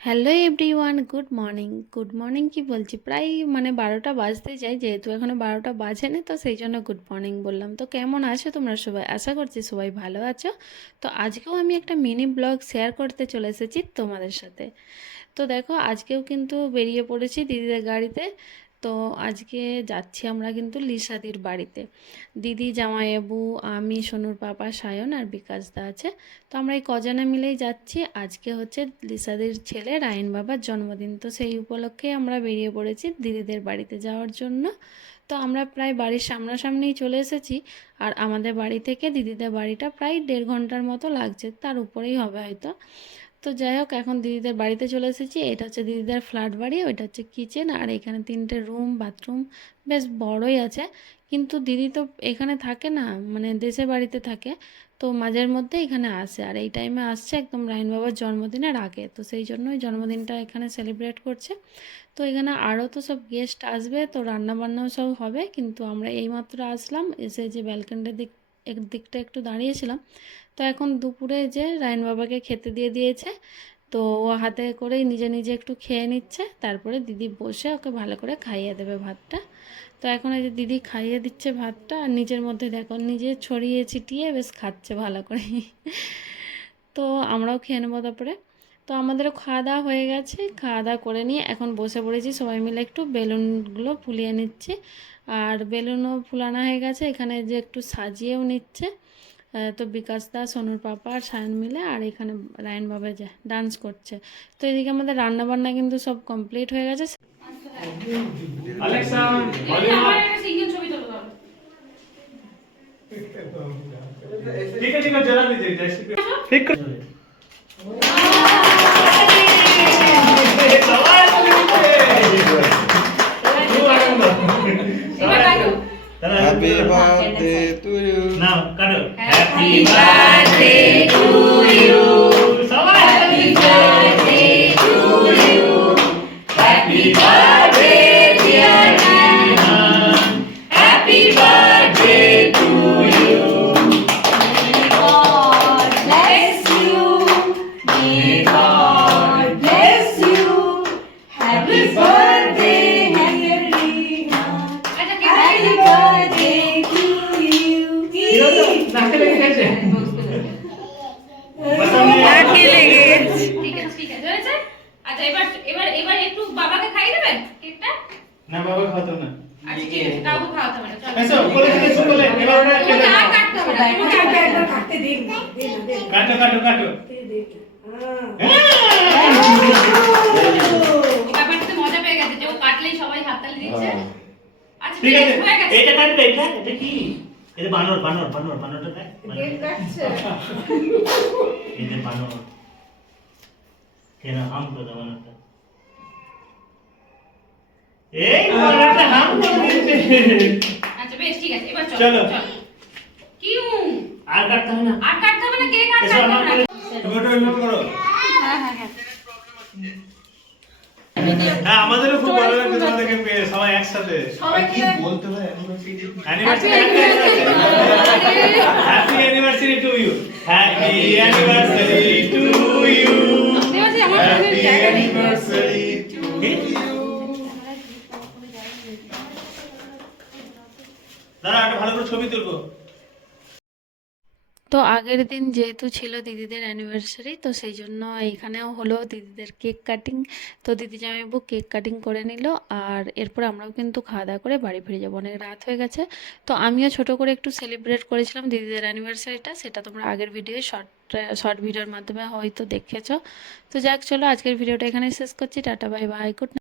Hello everyone good morning. Good morning কি বলছি? প্রায় মানে বারোটা বাজতে যাই যেহেতু এখনও বারোটা বাজে না তো সেই জন্য গুড মর্নিং বললাম। তো কেমন আছো তোমরা সবাই? আশা করছি সবাই ভালো আছো। তো আজকেও আমি একটা মিনি ব্লগ শেয়ার করতে চলে এসেছি তোমাদের সাথে। তো দেখো, আজকেও কিন্তু বেরিয়ে পড়েছি দিদিদের গাড়িতে। তো আজকে যাচ্ছি আমরা কিন্তু লিসাদির বাড়িতে। দিদি, জামাইবাবু, আমি, সোনুর পাপা, সায়ন আর বিকাশ দা আছে। তো আমরা এই কজনে মিলেই যাচ্ছি। আজকে হচ্ছে লিসাদির ছেলে রায়ন বাবার জন্মদিন। তো সেই উপলক্ষে আমরা বেরিয়ে পড়েছি দিদিদের বাড়িতে যাওয়ার জন্য। তো আমরা প্রায় বাড়ির সামনাসামনিই চলে এসেছি। আর আমাদের বাড়ি থেকে দিদিদের বাড়িটা প্রায় দেড় ঘণ্টার মতো লাগছে। তার উপরেই হবে হয়তো। তো যাই হোক, এখন দিদিদের বাড়িতে চলে এসেছি। এটা হচ্ছে দিদিদের ফ্ল্যাট বাড়ি, ওইটা হচ্ছে কিচেন আর এখানে তিনটে রুম বাথরুম বেশ বড়ই আছে। কিন্তু দিদি তো এখানে থাকে না মানে দেশে বাড়িতে থাকে, তো মাঝের মধ্যে এখানে আসে। আর এই টাইমে আসছে একদম রায়ন বাবার জন্মদিনের আগে, তো সেই জন্যই জন্মদিনটা এখানে সেলিব্রেট করছে। তো এখানে আরও তো সব গেস্ট আসবে, তো রান্নাবান্নাও সব হবে, কিন্তু আমরা এইমাত্র আসলাম, এসে যে ব্যালকনির দিক এক দিকটা একটু দাঁড়িয়েছিলাম। তো এখন দুপুরে যে রায়ন বাবাকে খেতে দিয়ে দিয়েছে, তো ও হাতে করেই নিজে নিজে একটু খেয়ে নিচ্ছে, তারপরে দিদি বসে ওকে ভালো করে খাইয়ে দেবে ভাতটা। তো এখন এই যে দিদি খাইয়ে দিচ্ছে ভাতটা, আর নিজের মধ্যে দেখো নিজে ছড়িয়ে ছিটিয়ে বেশ খাচ্ছে ভালো করে তো আমরাও খেয়ে নেব তারপরে। তো আমাদেরও খাওয়া দাওয়া হয়ে গেছে। খাওয়া দাওয়া করে নিয়ে এখন বসে পড়েছি। সবাই মিলে একটু বেলুনগুলো ফুলিয়ে নিচ্ছি। আর বেলুনও ফুলানো হয়ে গেছে। এখানে যে একটু সাজিয়েও নিচ্ছে। তো বিকাশ দা সোনুর পাপা আর সায়ন মিলে আর এখানে রায়ন বাবা যে ডান্স করছে। তো এদিকে আমাদের রান্না বান্না কিন্তু সব কমপ্লিট হয়ে গেছে। Alexa, volume up. ठीक birthday to you. Now, करो। Happy birthday to you. ও কাটলেই সবাই হাততালি দিচ্ছে। আচ্ছা ঠিক আছে। এটা কাটবে এটা এটা কি? এটা বানর বানর বানর বানরটা দেখ। এটা বানর। কেন হাম করে বানরটা। এই হাম করে দিয়েছে। আচ্ছা বেশ ঠিক আছে এবার চলো চলো। চলো। আর কাটতে হবে না। আর কাটতে হবে না? এসব কাটতে হবে না তুমি ওটা করো। হ্যাঁ আমাদেরও খুব ভালো লাগছে তোমাদেরকে পেয়ে সবাই একসাথে। বলতে হয়? Anniversary happy anniversary to you happy anniversary to you ছবি তুলবো। তো আগের দিন যেহেতু ছিল দিদিদের অ্যানিভার্সারি তো সেই জন্য এইখানেও হলো দিদিদের কেক কাটিং তো দিদি জামাইবাবু কেক কাটিং করে নিল আর এরপর আমরাও কিন্তু খাওয়া দাওয়া করে বাড়ি ফিরে যাব। অনেক রাত হয়ে গেছে। তো আমিও ছোট করে একটু সেলিব্রেট করেছিলাম দিদিদের অ্যানিভার্সারিটা সেটা তোমরা আগের ভিডিও শর্ট শর্ট ভিডিওর মাধ্যমে হয়তো দেখেছ। তো যাক, চলো আজকের ভিডিওটা এখানে শেষ করছি। Tata bye bye good